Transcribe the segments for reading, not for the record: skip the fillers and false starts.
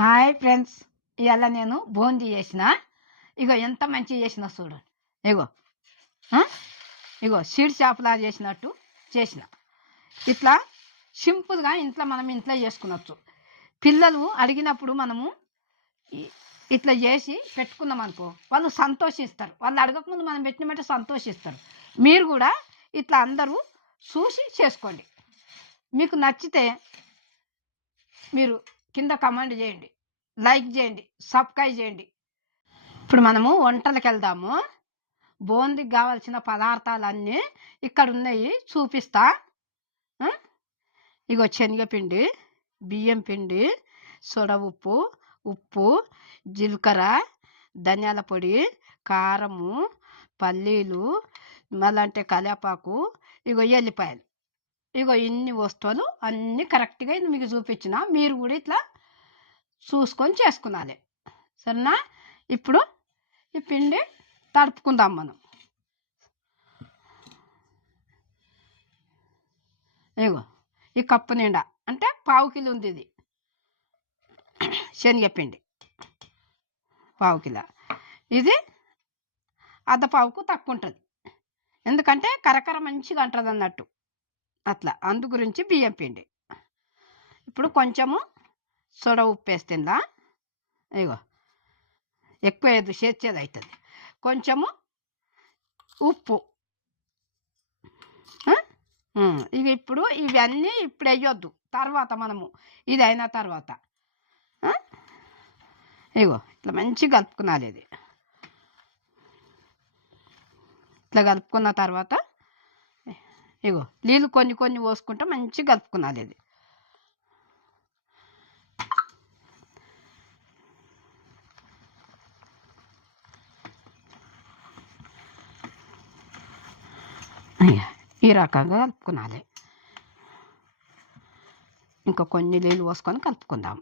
Hi friends, ఇవాళ నేను బూందీ చేసిన. ఇగో ఎంత మంచిగా చేసిన చూడండి. ఇగో ఆ? ఇగో సీడ్ షాప్లా చేసినట్టు చేసిన. ఇట్లా సింపుల్గా మనం ఇంట్లో చేసుకునొచ్చు. పిల్లలు అడిగినప్పుడు మనము ఇట్లా చేసి పెట్టుకున్నాం అనుకో, వాళ్ళు సంతోషిస్తారు. వాళ్ళు అడగకముందు మనం పెట్టినమంటే సంతోషిస్తారు. మీరు కూడా ఇట్లా అందరూ చూసి చేసుకోండి. మీకు నచ్చితే మీరు కింద కమెంట్ చేయండి, లైక్ చేయండి, సబ్స్క్రైబ్ చేయండి. ఇప్పుడు మనము వంటలకు వెళ్దాము. బూందీకి కావాల్సిన పదార్థాలన్నీ ఇక్కడ ఉన్నాయి, చూపిస్తా. ఇగో శనగపిండి, బియ్యం పిండి, సోడ ఉప్పు, ఉప్పు, జీలకర్ర, ధనియాల పొడి, కారము, పల్లీలు, మళ్ళంటే కలేపాకు, ఇగో ఎల్లిపాయలు. ఇగో ఇన్ని వస్తువులు అన్నీ కరెక్ట్గా మీకు చూపించిన. మీరు కూడా ఇట్లా చూసుకొని చేసుకున్నాలి, సరేనా? ఇప్పుడు ఈ పిండి తడుపుకుందాం మనం. ఇగో ఈ కప్పు నిండా అంటే పావు కిలో ఉంది ఇది శనగపిండి, పావు కిలో. ఇది అర్ధ పావుకు తక్కువ ఉంటుంది, ఎందుకంటే కరకర మంచిగా అంటుంది అన్నట్టు, అట్లా అందు గురించి బియ్యం పిండి. ఇప్పుడు కొంచెము సోడా ఉప్పు వేస్తుందా, ఇగో ఎక్కువ వేయద్దు, చేసేది అవుతుంది. కొంచెము ఉప్పు. ఇక ఇప్పుడు ఇవన్నీ ఇప్పుడు వేయొద్దు, తర్వాత మనము ఇది అయిన తర్వాత ఇగో ఇట్లా మంచిగా కలుపుకున్నాలి. ఇది ఇట్లా కలుపుకున్న తర్వాత ఇగో నీళ్ళు కొన్ని కొన్ని పోసుకుంటే మంచిగా కలుపుకున్నాలి. ఇది ఈ రకంగా కలుపుకున్నాలి. ఇంకా కొన్ని నీళ్ళు పోసుకొని కలుపుకుందాం.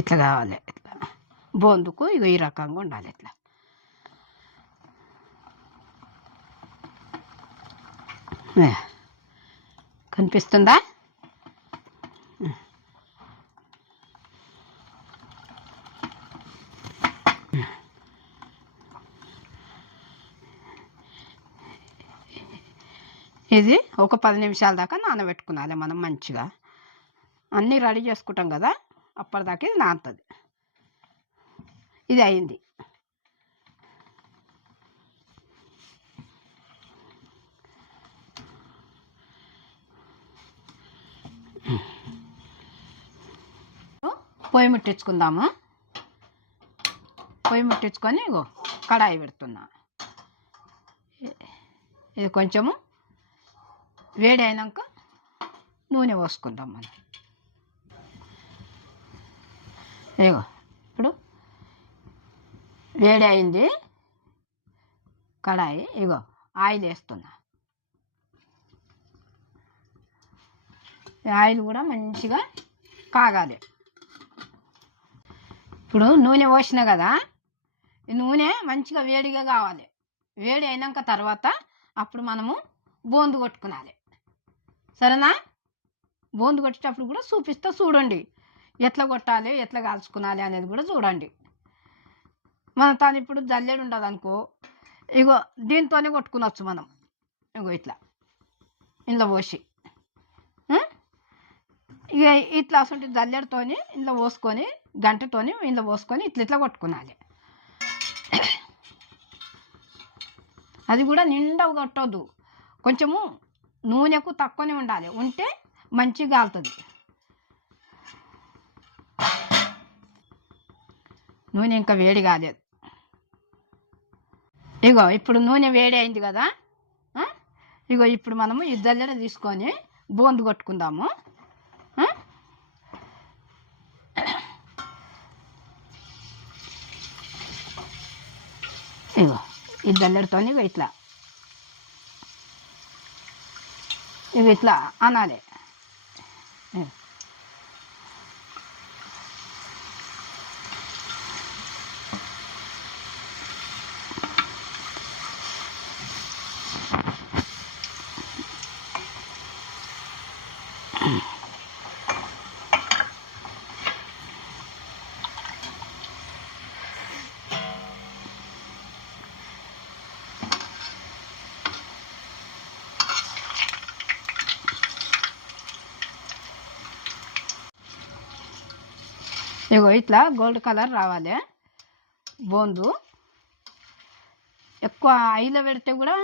ఇట్లా కావాలి, ఇట్లా బొందుకు ఇక ఈ రకంగా ఉండాలి. ఇట్లా కనిపిస్తుందా? ఇది ఒక 10 నిమిషాల దాకా నానబెట్టుకున్నాలి మనం. మంచిగా అన్నీ రెడీ చేసుకుంటాం కదా, అప్పటిదాకా ఇది నానుతుంది. ఇది అయింది. పొయ్యి ముట్టించుకుందాము. పొయ్యి ముట్టించుకొని ఇగో కడాయి పెడుతున్నా. ఇది కొంచెము వేడి అయినాక నూనె పోసుకుందాం మనం. ఇగో ఇప్పుడు వేడి అయింది కడాయి. ఇగో ఆయిల్ వేస్తున్నా. ఆయిల్ కూడా మంచిగా కాగాలి. ఇప్పుడు నూనె పోసిన కదా, ఈ నూనె మంచిగా వేడిగా కావాలి. వేడి అయినాక తర్వాత అప్పుడు మనము బూందు కొట్టుకునాలి, సరేనా? బూందు కొట్టేటప్పుడు కూడా చూపిస్తా, చూడండి ఎట్లా కొట్టాలి, ఎట్లా కాల్చుకునాలి అనేది కూడా చూడండి. మన తాను ఇప్పుడు జల్లెడు ఉండదు అనుకో, ఇగో దీంతోనే కొట్టుకునవచ్చు మనం. ఇగో ఇట్లా ఇంట్లో పోసి ఇక ఇట్లా అసలు జల్లెడతోని ఇంట్లో పోసుకొని, గంటతోని ఇంట్లో పోసుకొని ఇట్లా ఇట్లా కొట్టుకునాలి. అది కూడా నిండా కొట్టొద్దు, కొంచెము నూనెకు తక్కువనే ఉండాలి, ఉంటే మంచిగా కాలుతుంది. నూనె ఇంకా వేడి కాలేదు. ఇగో ఇప్పుడు నూనె వేడి అయింది కదా, ఇగో ఇప్పుడు మనము ఈ జల్లెడ తీసుకొని బోందు కొట్టుకుందాము. ఆ? ఇగో ఈ జల్లెడతో ఇట్లా అనాలి. ఇగో ఇట్లా గోల్డ్ కలర్ రావాలి. బోందు ఎక్కువ ఐలో పెడితే కూడా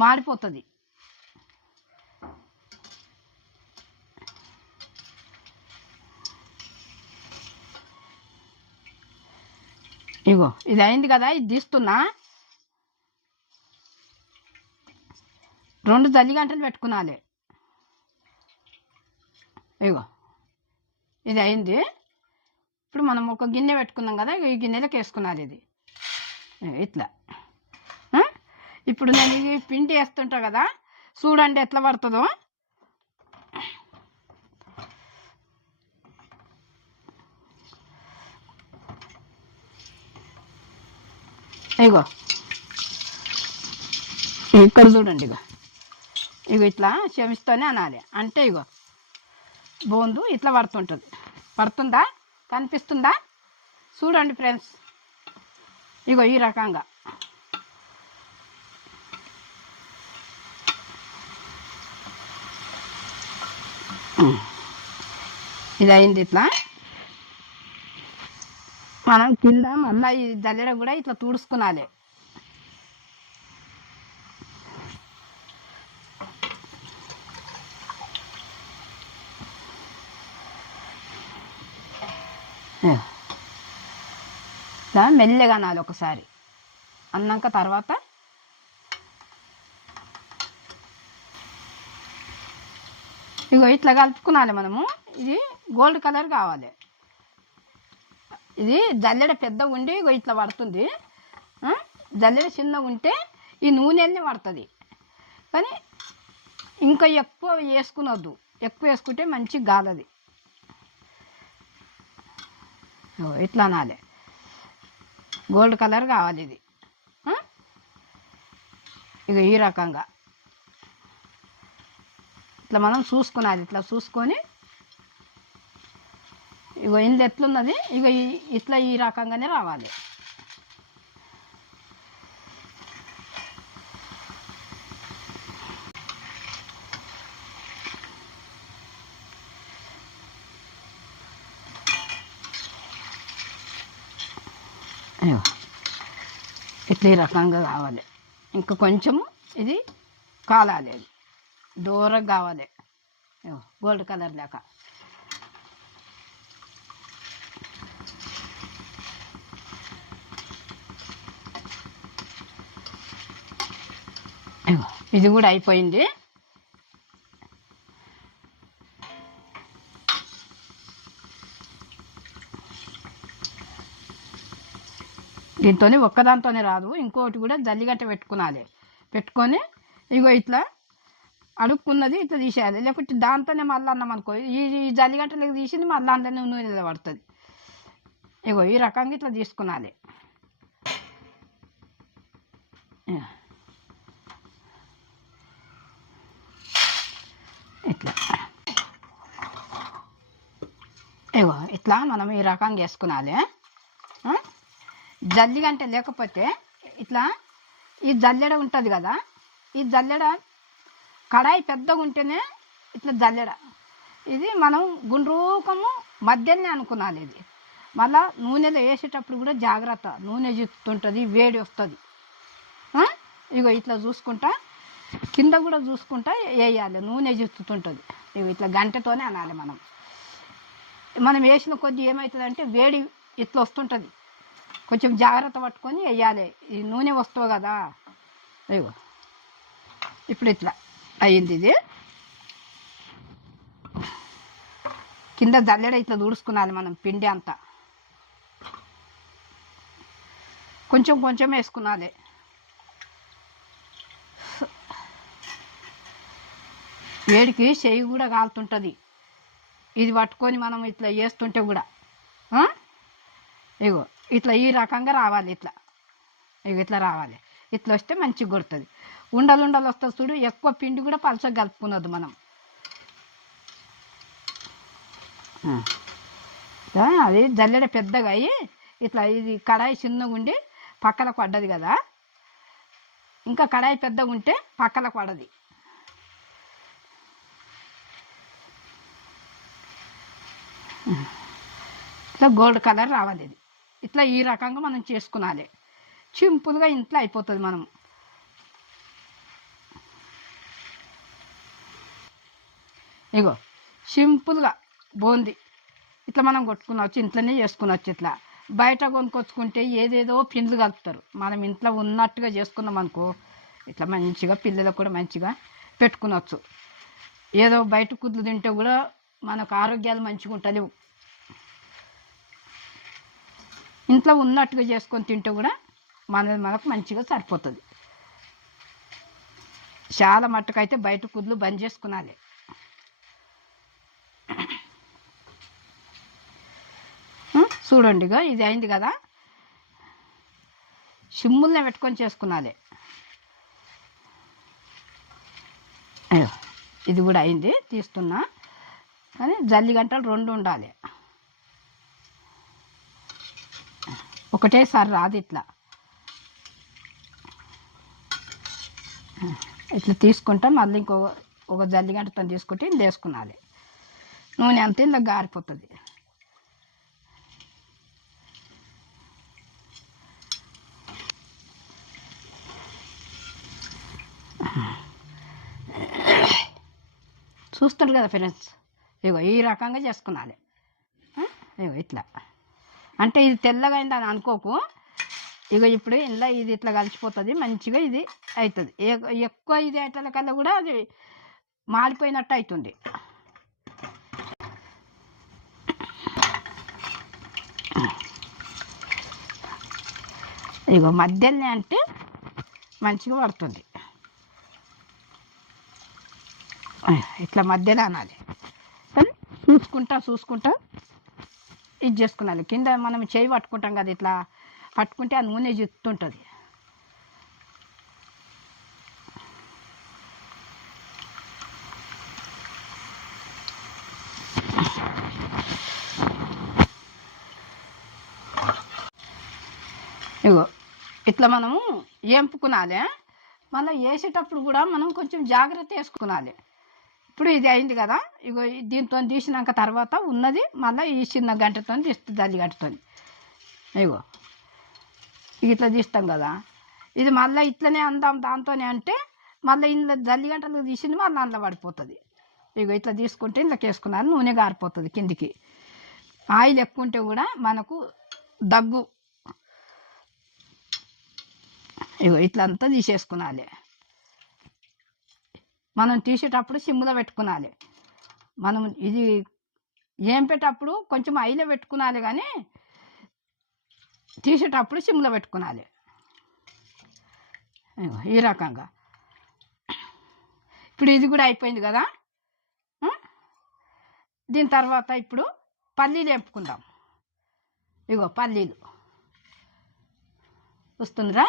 మాడిపోతుంది. ఇగో ఇది అయింది కదా, ఇది తీస్తున్నా. 2 జల్లిగంటలు పెట్టుకున్నాలి. ఇగో ఇది అయింది. ఇప్పుడు మనం ఒక గిన్నె పెట్టుకున్నాం కదా, ఈ గిన్నెలోకి వేసుకున్నది ఇది ఇట్లా. ఇప్పుడు నేను ఇది పిండి వేస్తుంటా కదా, చూడండి ఎట్లా పడుతుందో. ఇగో ఇక్కడ చూడండి. ఇగో ఇట్లా చెమిస్తోనే అనాలి. అంటే ఇగో బోందు ఇట్లా పడుతుంటుంది. పడుతుందా, కనిపిస్తుందా? చూడండి ఫ్రెండ్స్. ఇగో ఈ రకంగా ఇది అయింది. ఇట్లా మనం కింద మళ్ళీ ఈ జల్లెడ కూడా ఇట్లా తుడుచుకునాలి. ఇట్లా మెల్లగా అనాలి ఒకసారి అన్నాక తర్వాత ఇగో ఇట్లా కలుపుకునాలి మనము. ఇది గోల్డ్ కలర్ కావాలి. ఇది జల్లెడ పెద్దగా ఉండి ఇగో ఇట్లా పడుతుంది. జల్లెడ చిన్నగా ఉంటే ఈ నూనెల్ని పడుతుంది. కానీ ఇంకా ఎక్కువ వేసుకునొద్దు. ఎక్కువ వేసుకుంటే మంచి గాలది. ఇట్లా అనాలి. గోల్డ్ కలర్ కావాలి ఇది. ఇక ఈ రకంగా ఇట్లా మనం చూసుకున్నది. ఇట్లా చూసుకొని ఇగో ఇందులో ఎట్లున్నది, ఇక ఇట్లా ఈ రకంగానే రావాలి. ఇట్లా ఈ రకంగా కావాలి. ఇంకా కొంచెము ఇది కాలాలి. అది దూరంగా కావాలి. గోల్డ్ కలర్ లేక ఇది కూడా అయిపోయింది. దీంతో ఒక్కదాంతోనే రాదు, ఇంకోటి కూడా జల్లిగట్ట పెట్టుకునాలి. పెట్టుకొని ఇగో ఇట్లా అడుక్కున్నది ఇట్లా తీసేయాలి. లేకపోతే దాంతోనే మళ్ళీ అన్నం అనుకో, ఈ జల్లిగట్టలోకి తీసింది మళ్ళీ అందులోనే నూనె పడుతుంది. ఇగో ఈ రకంగా ఇట్లా తీసుకునాలి. ఇట్లా ఇగో ఇట్లా మనం ఈ రకంగా వేసుకునాలి. జల్లిగంట లేకపోతే ఇట్లా ఈ జల్లెడ ఉంటుంది కదా, ఈ జల్లెడ కడాయి పెద్దగా ఉంటేనే ఇట్లా జల్లెడ. ఇది మనం గుండ్రూకము మధ్యలోనే అనుకునాలి. ఇది మళ్ళా నూనెలో వేసేటప్పుడు కూడా జాగ్రత్త, నూనె జిత్తుంటుంది, వేడి వస్తుంది. ఇగో ఇట్లా చూసుకుంటా కింద కూడా చూసుకుంటా వేయాలి, నూనె జిత్తుంటుంది. ఇవి ఇట్లా గంటతోనే అనాలి. మనం వేసిన కొద్ది ఏమవుతుందంటే వేడి ఇట్లా వస్తుంటుంది. కొంచెం జాగ్రత్త పట్టుకొని వేయాలి. ఈ నూనె వస్తుంది కదా. ఇగో ఇప్పుడు ఇట్లా అయ్యింది. ఇది కింద జల్లెడ ఇట్లా తుడుచుకోవాలి మనం పిండి అంతా కొంచెం కొంచెం వేసుకోవాలి. వేడికి చెయ్యి కూడా కాలుతుంటుంది. ఇది పట్టుకొని మనం ఇట్లా వేస్తుంటే కూడా ఇగో ఇట్లా ఈ రకంగా రావాలి. ఇట్లా ఇగో ఇట్లా రావాలి. ఇట్లా వస్తే మంచిగా కొడుతుంది. ఉండలు ఉండలు వస్తుంది చూడు. ఎక్కువ పిండి కూడా పలచగా కలుపుకున్నది మనం. అది జల్లెడ పెద్దగా అయ్యి ఇట్లా ఇది కడాయి చిన్నగా ఉండి పక్కలకు పడ్డది కదా. ఇంకా కడాయి పెద్దగా ఉంటే పక్కలకు పడది. ఇట్లా గోల్డ్ కలర్ రావాలి. ఇది ఇట్లా ఈ రకంగా మనం చేసుకునాలి. సింపుల్గా ఇంట్లో అయిపోతుంది. మనం ఇగో సింపుల్గా బూందీ ఇట్లా మనం కొట్టుకునవచ్చు. ఇంట్లోనే చేసుకునవచ్చు. ఇట్లా బయట కొనుక్కొచ్చుకుంటే ఏదేదో పిండ్లు కలుపుతారు. మనం ఇంట్లో ఉన్నట్టుగా చేసుకున్నాం అనుకో ఇట్లా మంచిగా పిల్లలకు కూడా మంచిగా పెట్టుకునవచ్చు. ఏదో బయట కుదులు తింటే కూడా మనకు ఆరోగ్యాలు మంచిగా ఉంటలేవు. ఇంట్లో ఉన్నట్టుగా చేసుకొని తింటే కూడా మనకు మంచిగా సరిపోతుంది. చాలా మట్టుకైతే బయట కుదులు బంద్ చేసుకునాలి. చూడండిగా ఇది అయింది కదా. సిమ్ముల్నే పెట్టుకొని చేసుకునాలి. అయ్యో ఇది కూడా అయింది. తీస్తున్నా కానీ జల్లి గంటలు 2 ఉండాలి. ఒకటేసారి రాదు. ఇట్లా ఇట్లా తీసుకుంటా మళ్ళీ ఒక జల్లి గంటతో తీసుకుంటే ఇది వేసుకునాలి. నూనె అంతా ఇలా గారిపోతుంది. చూస్తారు కదా ఫ్రెండ్స్. ఇగో ఈ రకంగా చేసుకునాలి. ఇగో ఇట్లా అంటే ఇది తెల్లగా అయింది అని అనుకోకు. ఇగో ఇప్పుడు ఇలా ఇది ఇట్లా కలిసిపోతుంది. మంచిగా ఇది అవుతుంది. ఎక్కువ ఇది అయిన కల్లా కూడా అది మాడిపోయినట్టు అవుతుంది. ఇగో మధ్యలోనే అంటే మంచిగా పడుతుంది. ఇట్లా మధ్యలో అనాలి. చూసుకుంటా ఇది చేసుకున్నాను. కింద మనం చేయి పట్టుకుంటాం కదా. ఇట్లా పట్టుకుంటే ఆ నూనె జిత్తుంటుంది. ఇగో ఇట్లా మనము ఏంపుకునాలి. మళ్ళీ వేసేటప్పుడు కూడా మనం కొంచెం జాగ్రత్త వేసుకునాలి. ఇప్పుడు ఇది అయింది కదా. ఇగో దీంతో తీసినాక తర్వాత ఉన్నది మళ్ళీ ఈ చిన్న గంటతో తీస్తుంది. జల్లి గంటతో ఇగో ఇట్లా తీస్తాం కదా. ఇది మళ్ళీ ఇట్లనే అందాం దాంతోనే అంటే మళ్ళీ ఇంట్లో జల్లి గంటలు తీసింది మళ్ళీ అందులో పడిపోతుంది. ఇగో ఇట్లా తీసుకుంటే ఇంట్లోకి వేసుకున్నారు. నూనె గారిపోతుంది కిందికి. ఆయిల్ ఎక్కువ ఉంటే కూడా మనకు దగ్గు. ఇగో ఇట్లా అంతా తీసేసుకునాలి. మనం తీసేటప్పుడు సిమ్లో పెట్టుకునాలి. మనం ఇది ఏంపేటప్పుడు కొంచెం ఆయిల్లో పెట్టుకునాలి కానీ తీసేటప్పుడు సిమ్లో పెట్టుకునాలి. ఈ రకంగా ఇప్పుడు ఇది కూడా అయిపోయింది కదా. దీని తర్వాత ఇప్పుడు పల్లీలు వేపుకుందాం. ఇగో పల్లీలు వస్తుందిరా.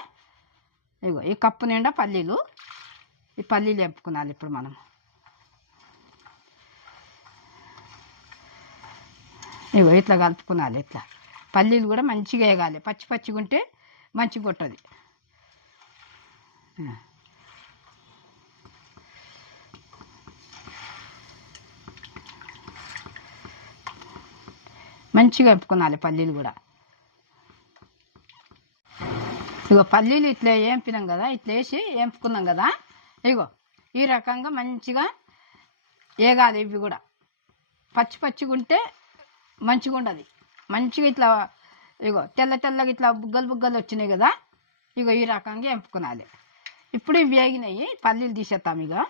ఇగో ఈ కప్పు నిండా పల్లీలు. ఈ పల్లీలు వేపుకునాలి ఇప్పుడు మనం. ఇగో ఇట్లా కలుపుకునాలి. ఇట్లా పల్లీలు కూడా మంచిగా వేగాలి. పచ్చి పచ్చిగా ఉంటే మంచిగా కొట్టది. మంచిగా వేపుకునాలి పల్లీలు కూడా. ఇగో పల్లీలు ఇట్లా వేంపినాం కదా. ఇట్లా వేసి వేంపుకున్నాం కదా. ఇగో ఈ రకంగా మంచిగా వేగాలి. ఇవి కూడా పచ్చి పచ్చిగా ఉంటే మంచిగా ఉండదు. మంచిగా ఇట్లా ఇగో తెల్లగా ఇట్లా బుగ్గలు వచ్చినాయి కదా. ఇగో ఈ రకంగా వేంపుకునాలి. ఇప్పుడు ఇవి వేగినాయి. పల్లీలు తీసేస్తాం. ఇక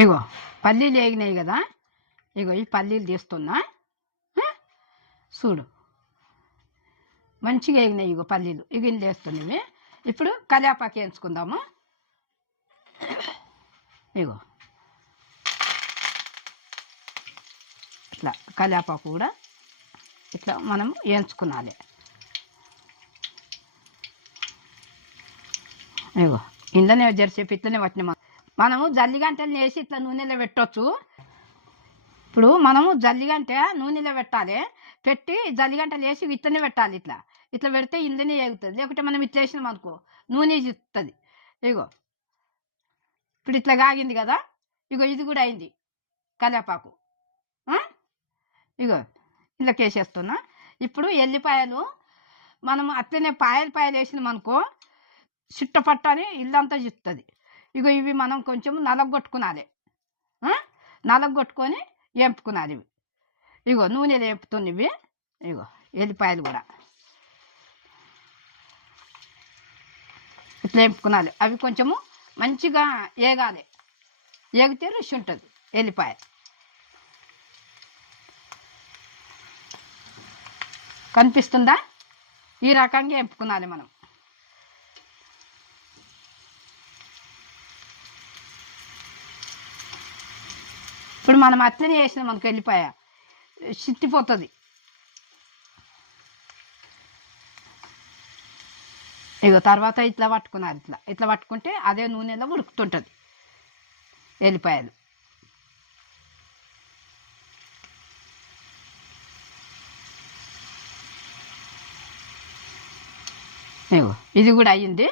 ఇగో పల్లీలు వేగినాయి కదా, ఇగో ఈ పల్లీలు తీస్తున్నా. చూడు మంచిగా వేగినాయి. ఇగో పల్లీలు ఇవి వేస్తున్నాయి. ఇప్పుడు కరివేపాకు వేయించుకుందాము. ఇగో ఇట్లా కరివేపాకు కూడా ఇట్లా మనం వేయించుకున్నాలి. ఇగో ఇంట్లోనే జరిసేపు ఇట్లనే పట్టిన మనము జల్లిగంటలు వేసి ఇట్లా నూనెలో పెట్టవచ్చు. ఇప్పుడు మనము జల్లిగంట నూనెలో పెట్టాలి. పెట్టి జల్లిగంటలు వేసి ఇట్లనే పెట్టాలి. ఇట్లా ఇట్లా పెడితే ఇంట్లోనే వేగుతుంది. లేకుంటే మనం ఇట్లా వేసినాం అనుకో నూనె చిత్తుంది. ఇగో ఇప్పుడు ఇట్లా కాగింది కదా, ఇగో ఇది కూడా అయింది కరివేపాకు. ఇగో ఇళ్ళకి వేసేస్తున్నా. ఇప్పుడు ఎల్లిపాయలు మనం అట్లనే పాయలు వేసినాం అనుకో చిట్టపట్టని ఇల్లంతా చిత్తుంది. ఇగో ఇవి మనం కొంచెం నలగొట్టుకునాలి. నలగొట్టుకొని వేపుకునాలి. ఇవి ఇగో నూనెలు వేపుతుంది. ఇవి ఇగో ఎల్లిపాయలు కూడా ఇట్లా వేపుకునాలి. అవి కొంచెము మంచిగా వేగాలి. వేగితే రుచి ఉంటుంది ఎల్లిపాయ. కనిపిస్తుందా? ఈ రకంగా వేపుకునాలి మనం. ఇప్పుడు మనం అట్లనే వేసినాం మనకు వెళ్ళిపాయ చిట్టిపోతుంది. ఇగో తర్వాత ఇట్లా పట్టుకున్నారు. ఇట్లా ఇట్లా పట్టుకుంటే అదే నూనెలో ఉడుకుతుంటుంది ఎల్లిపాయలు. ఇగో ఇది కూడా అయ్యింది.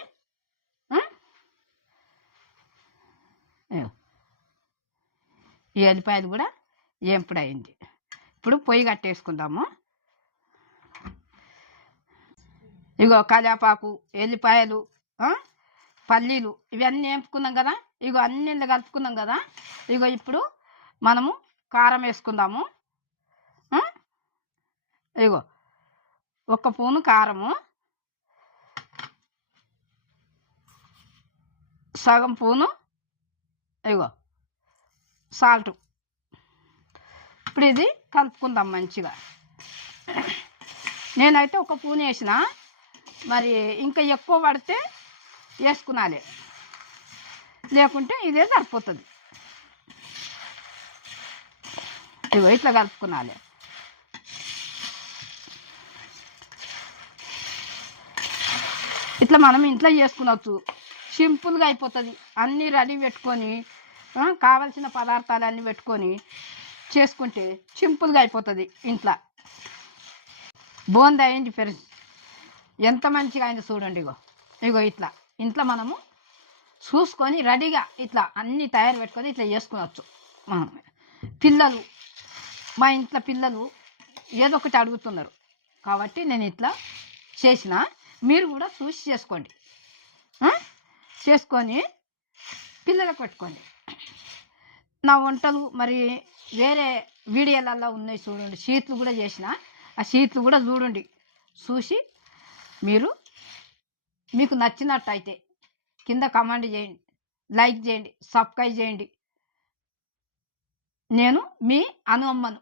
ఈ ఎల్లిపాయలు కూడా ఏంపుడు అయింది. ఇప్పుడు పొయ్యి కట్టేసుకుందాము. ఇగో కరివేపాకు, ఎల్లిపాయలు, పల్లీలు ఇవన్నీ వేపుకున్నాం కదా. ఇగో అన్ని కలుపుకున్నాం కదా. ఇగో ఇప్పుడు మనము కారం వేసుకుందాము. ఇగో 1 స్పూను కారము, సగం స్పూను ఇగో సాల్ట్. ఇప్పుడు ఇది కలుపుకుందాం మంచిగా. నేనైతే 1 స్పూన్ వేసిన, మరి ఇంకా ఎక్కువ పడితే వేసుకునాలి, లేకుంటే ఇదే సరిపోతుంది. ఇగో ఇట్లా కలుపుకునాలి. ఇట్లా మనం ఇంట్లో చేసుకునవచ్చు. సింపుల్గా అయిపోతుంది. అన్నీ రెడీ పెట్టుకొని కావలసిన పదార్థాలన్నీ పెట్టుకొని చేసుకుంటే సింపుల్గా అయిపోతుంది ఇంట్లో. బోంది అయింది ఫ్రెండ్స్, ఎంత మంచిగా అయింది చూడండి. ఇగో ఇగో ఇట్లా ఇంట్లో మనము చూసుకొని రెడీగా ఇట్లా అన్నీ తయారు పెట్టుకొని ఇట్లా చేసుకునవచ్చు. మనం పిల్లలు, మా ఇంట్లో పిల్లలు ఏదో ఒకటి అడుగుతున్నారు కాబట్టి నేను ఇట్లా చేసిన. మీరు కూడా చూసి చేసుకోండి. చేసుకొని పిల్లలకు పెట్టుకోండి. నా వంటలు మరి వేరే వీడియోలలో ఉన్నాయి చూడండి. షీట్లు కూడా చేసిన. ఆ షీట్లు కూడా చూడండి. చూసి మీకు నచ్చినట్టయితే కింద కామెంట్ చేయండి, లైక్ చేయండి, సబ్స్క్రైబ్ చేయండి. నేను మీ అను అమ్మను.